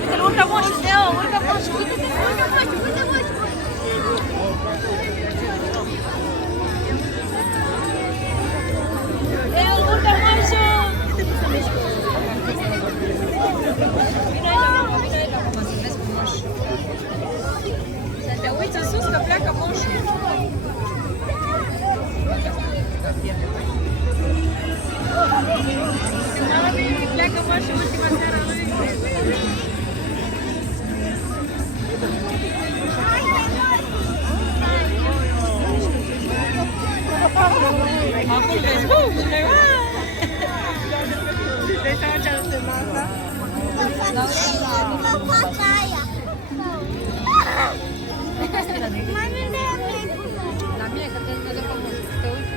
Uite-l, urcă moșul, Teo, urcă moșul, uite-te, urcă moșul, uite moșul. Teo, urcă moșul! Vino aici, acum, să vezi cu moșul. Să te uiți în sus, că pleacă moșul. Pleacă moșul, ultima seara lui. Acum vezi, cineva! Deci seama ce a însemnat asta? La mine, că te dă pe mult. Te uiți?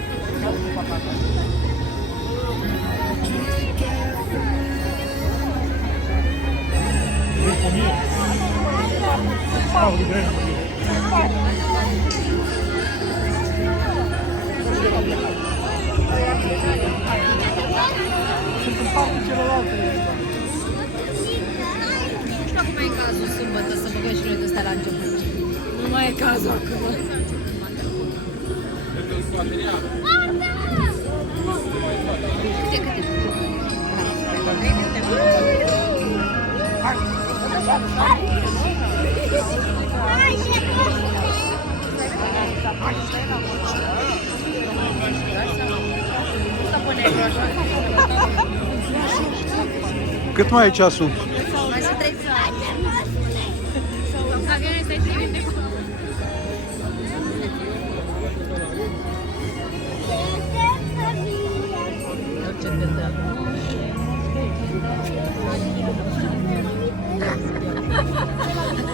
Sunt în parcul celălalt. Nu știu acum e cazul sâmbătă să băgăm și noi de astea la început. Nu mai e cazul acum. Uite câte Cât mai e ceasul? mai sunt 3 avioane să-i trimite.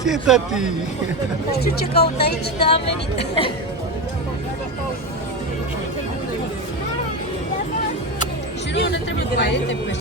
Ce tati? Nu știu ce caut aici, dar am venit. Și nu ne trebuie paiete pe